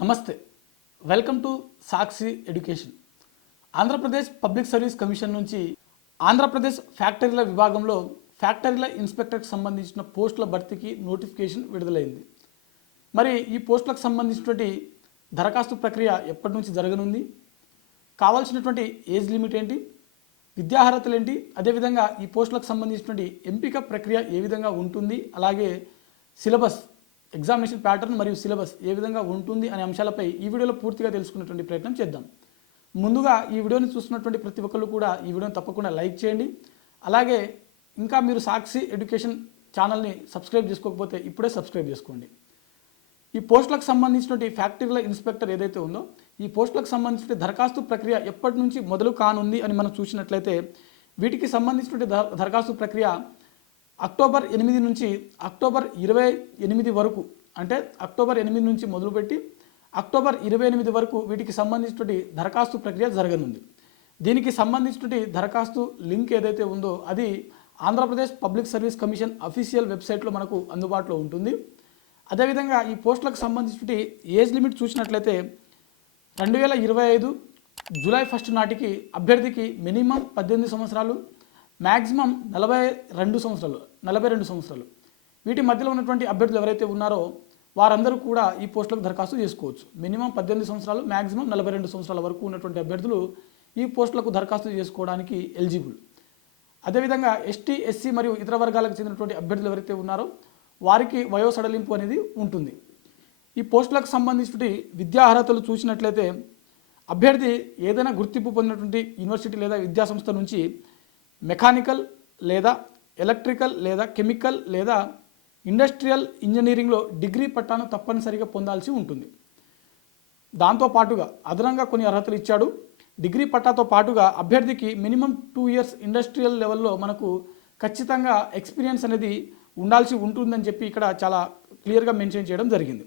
నమస్తే, welcome to Sakshi education. Andhra Pradesh public service commission నుంచి ఆంధ్రప్రదేశ్ ఫ్యాక్టరీల విభాగంలో ఫ్యాక్టరీల ఇన్స్పెక్టర్కి సంబంధించిన పోస్టుల భర్తీకి నోటిఫికేషన్ విడుదలైంది. మరి ఈ పోస్టులకు సంబంధించినటువంటి దరఖాస్తు ప్రక్రియ ఎప్పటి నుంచి జరగనుంది, కావాల్సినటువంటి ఏజ్ లిమిట్ ఏంటి, విద్యార్హతలు ఏంటి, అదేవిధంగా ఈ పోస్టులకు సంబంధించినటువంటి ఎంపిక ప్రక్రియ ఏ విధంగా ఉంటుంది, అలాగే సిలబస్ ఎగ్జామినేషన్ ప్యాటర్న్ మరియు సిలబస్ ఏ విధంగా ఉంటుంది అనే అంశాలపై ఈ వీడియోలో పూర్తిగా తెలుసుకునేటువంటి ప్రయత్నం చేద్దాం. ముందుగా ఈ వీడియోని చూస్తున్నటువంటి ప్రతి ఒక్కరు కూడా ఈ వీడియోని తప్పకుండా లైక్ చేయండి. అలాగే ఇంకా మీరు సాక్షి ఎడ్యుకేషన్ ఛానల్ని సబ్స్క్రైబ్ చేసుకోకపోతే ఇప్పుడే సబ్స్క్రైబ్ చేసుకోండి. ఈ పోస్టులకు సంబంధించినటువంటి ఫ్యాక్టరీల ఇన్స్పెక్టర్ ఏదైతే ఉందో ఈ పోస్టులకు సంబంధించిన దరఖాస్తు ప్రక్రియ ఎప్పటి నుంచి మొదలు కానుంది అని మనం చూసినట్లయితే వీటికి సంబంధించినటువంటి దరఖాస్తు ప్రక్రియ అక్టోబర్ 8 నుంచి అక్టోబర్ 28 వరకు, అంటే అక్టోబర్ 8 నుంచి మొదలుపెట్టి అక్టోబర్ 28 వరకు వీటికి సంబంధించినటువంటి దరఖాస్తు ప్రక్రియ జరగనుంది. దీనికి సంబంధించినటువంటి దరఖాస్తు లింక్ ఏదైతే ఉందో అది Andhra Pradesh public service commission official వెబ్సైట్లో మనకు అందుబాటులో ఉంటుంది. అదేవిధంగా ఈ పోస్టులకు సంబంధించినటువంటి ఏజ్ లిమిట్ చూసినట్లయితే 2025 జూలై 1 నాటికి అభ్యర్థికి మినిమం 18 సంవత్సరాలు, మ్యాక్సిమం 42 సంవత్సరాలు వీటి మధ్యలో ఉన్నటువంటి అభ్యర్థులు ఎవరైతే ఉన్నారో వారందరూ కూడా ఈ పోస్టులకు దరఖాస్తు చేసుకోవచ్చు. మినిమం 18 సంవత్సరాలు, మ్యాక్సిమం 42 సంవత్సరాల వరకు ఉన్నటువంటి అభ్యర్థులు ఈ పోస్టులకు దరఖాస్తు చేసుకోవడానికి ఎలిజిబుల్. అదేవిధంగా ఎస్టీ, ఎస్సీ మరియు ఇతర వర్గాలకు చెందినటువంటి అభ్యర్థులు ఎవరైతే ఉన్నారో వారికి వయో సడలింపు అనేది ఉంటుంది. ఈ పోస్టులకు సంబంధించిన విద్యా అర్హతలు చూసినట్లయితే అభ్యర్థి ఏదైనా గుర్తింపు పొందినటువంటి యూనివర్సిటీ లేదా విద్యాసంస్థ నుంచి మెకానికల్ లేదా ఎలక్ట్రికల్ లేదా కెమికల్ లేదా ఇండస్ట్రియల్ ఇంజనీరింగ్లో డిగ్రీ పట్టాను తప్పనిసరిగా పొందాల్సి ఉంటుంది. దాంతోపాటుగా అదనంగా కొన్ని అర్హతలు ఇచ్చాడు. డిగ్రీ పట్టాతో పాటుగా అభ్యర్థికి మినిమం 2 ఇయర్స్ ఇండస్ట్రియల్ లెవెల్లో మనకు ఖచ్చితంగా ఎక్స్పీరియన్స్ అనేది ఉండాల్సి ఉంటుందని చెప్పి ఇక్కడ చాలా క్లియర్గా మెన్షన్ చేయడం జరిగింది.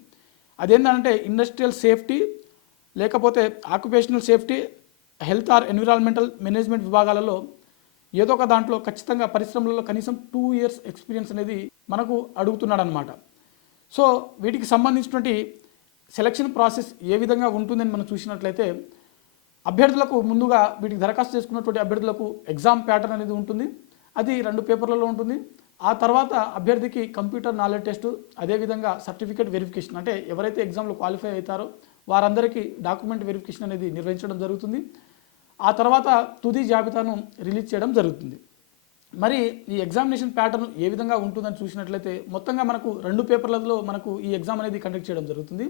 అదేంటంటే ఇండస్ట్రియల్ సేఫ్టీ లేకపోతే occupational safety, health or environmental management విభాగాలలో ఏదో ఒక దాంట్లో ఖచ్చితంగా పరిశ్రమలలో కనీసం 2 ఇయర్స్ ఎక్స్పీరియన్స్ అనేది మనకు అడుగుతున్నాడు అనమాట. సో వీటికి సంబంధించినటువంటి సెలక్షన్ ప్రాసెస్ ఏ విధంగా ఉంటుందని మనం చూసినట్లయితే అభ్యర్థులకు ముందుగా వీటికి దరఖాస్తు చేసుకున్నటువంటి అభ్యర్థులకు ఎగ్జామ్ ప్యాటర్న్ అనేది ఉంటుంది. అది 2 పేపర్లలో ఉంటుంది. ఆ తర్వాత అభ్యర్థికి కంప్యూటర్ నాలెడ్జ్ టెస్ట్, అదేవిధంగా సర్టిఫికేట్ వెరిఫికేషన్, అంటే ఎవరైతే ఎగ్జామ్లో క్వాలిఫై అవుతారో వారందరికీ డాక్యుమెంట్ వెరిఫికేషన్ అనేది నిర్వహించడం జరుగుతుంది. ఆ తర్వాత తుది జాబితాను రిలీజ్ చేయడం జరుగుతుంది. మరి ఈ ఎగ్జామినేషన్ ప్యాటర్న్ ఏ విధంగా ఉంటుందని చూసినట్లయితే మొత్తంగా మనకు 2 పేపర్లలో మనకు ఈ ఎగ్జామ్ అనేది కండక్ట్ చేయడం జరుగుతుంది.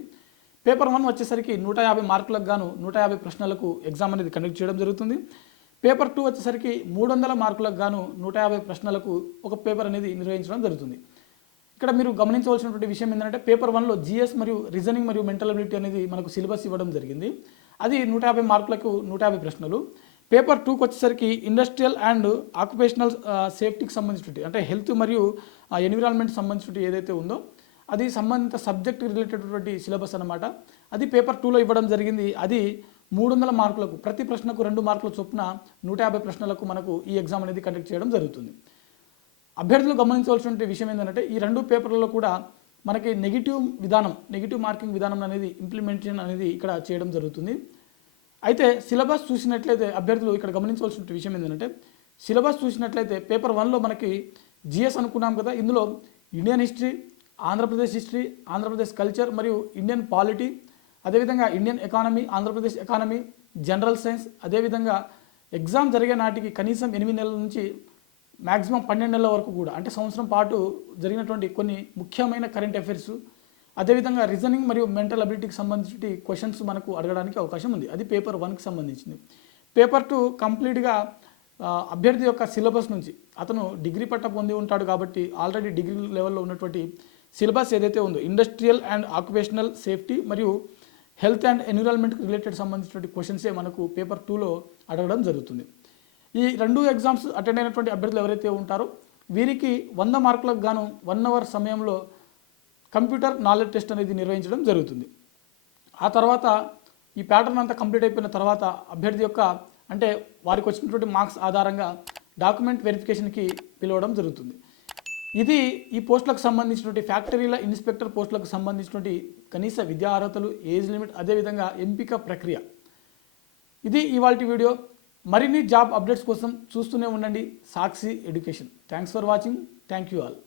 పేపర్ 1 వచ్చేసరికి 150 మార్కులకు గాను 150 ప్రశ్నలకు ఎగ్జామ్ అనేది కండక్ట్ చేయడం జరుగుతుంది. పేపర్ 2 వచ్చేసరికి 300 మార్కులకు గాను 150 ప్రశ్నలకు ఒక పేపర్ అనేది నిర్వహించడం జరుగుతుంది. ఇక్కడ మీరు గమనించవలసినటువంటి విషయం ఏంటంటే పేపర్ 1లో జిఎస్ మరియు రీజనింగ్ మరియు మెంటల్ అబిలిటీ అనేది మనకు సిలబస్ ఇవ్వడం జరిగింది. అది 150 మార్కులకు 150 ప్రశ్నలు. పేపర్ 2కి వచ్చేసరికి ఇండస్ట్రియల్ అండ్ ఆక్యుపేషనల్ సేఫ్టీకి సంబంధించినటువంటి, అంటే హెల్త్ మరియు ఎన్విరాన్మెంట్ సంబంధించినటువంటి ఏదైతే ఉందో అది సంబంధిత సబ్జెక్ట్ రిలేటెడ్ సిలబస్ అనమాట. అది పేపర్ 2లో ఇవ్వడం జరిగింది. అది 300 మార్కులకు, ప్రతి ప్రశ్నకు 2 మార్కుల చొప్పున 150 ప్రశ్నలకు మనకు ఈ ఎగ్జామ్ అనేది కండక్ట్ చేయడం జరుగుతుంది. అభ్యర్థులు గమనించవలసిన విషయం ఏంటంటే ఈ 2 పేపర్లలో కూడా మనకి నెగిటివ్ మార్కింగ్ విధానం అనేది ఇంప్లిమెంటేషన్ అనేది ఇక్కడ చేయడం జరుగుతుంది. అయితే సిలబస్ చూసినట్లయితే అభ్యర్థులు ఇక్కడ గమనించవలసిన విషయం ఏంటంటే సిలబస్ చూసినట్లయితే పేపర్ 1లో మనకి జిఎస్ అనుకున్నాం కదా, ఇందులో Indian history, Andhra Pradesh history, Andhra Pradesh culture మరియు ఇండియన్ పాలిటీ, అదేవిధంగా Indian economy, Andhra Pradesh economy, general science, అదేవిధంగా ఎగ్జామ్ జరిగే నాటికి కనీసం 8 నెలల నుంచి మ్యాక్సిమం 12 నెలల వరకు కూడా, అంటే సంవత్సరం పాటు జరిగినటువంటి కొన్ని ముఖ్యమైన కరెంట్ అఫైర్స్, అదేవిధంగా రీజనింగ్ మరియు మెంటల్ అబిలిటీకి సంబంధించి క్వశ్చన్స్ మనకు అడగడానికి అవకాశం ఉంది. అది పేపర్ 1కి సంబంధించింది. పేపర్ 2 కంప్లీట్గా అభ్యర్థి యొక్క సిలబస్ నుంచి, అతను డిగ్రీ పట్ట పొంది ఉంటాడు కాబట్టి ఆల్రెడీ డిగ్రీ లెవెల్లో ఉన్నటువంటి సిలబస్ ఏదైతే ఉందో ఇండస్ట్రియల్ అండ్ ఆక్యుపేషనల్ సేఫ్టీ మరియు హెల్త్ అండ్ ఎన్విరాన్మెంట్కి రిలేటెడ్ సంబంధించినటువంటి క్వశ్చన్సే మనకు పేపర్ 2లో అడగడం జరుగుతుంది. ఈ 2 ఎగ్జామ్స్ అటెండ్ అయినటువంటి అభ్యర్థులు ఎవరైతే ఉంటారో వీరికి 100 మార్కులకు గాను 1 అవర్ సమయంలో కంప్యూటర్ నాలెడ్జ్ టెస్ట్ అనేది నిర్వహించడం జరుగుతుంది. ఆ తర్వాత ఈ ప్యాటర్న్ అంతా కంప్లీట్ అయిపోయిన తర్వాత అభ్యర్థి యొక్క, అంటే వారికి వచ్చినటువంటి మార్క్స్ ఆధారంగా డాక్యుమెంట్ వెరిఫికేషన్కి పిలవడం జరుగుతుంది. ఇది ఈ పోస్టులకు సంబంధించినటువంటి ఫ్యాక్టరీల ఇన్స్పెక్టర్ పోస్టులకు సంబంధించినటువంటి కనీస విద్యా అర్హతలు, ఏజ్ లిమిట్, అదేవిధంగా ఎంపిక ప్రక్రియ. ఇది ఇవాల్టి వీడియో. మరిన్ని జాబ్ అప్డేట్స్ కోసం చూస్తూనే ఉండండి Sakshi education. Thanks for watching. Thank you all.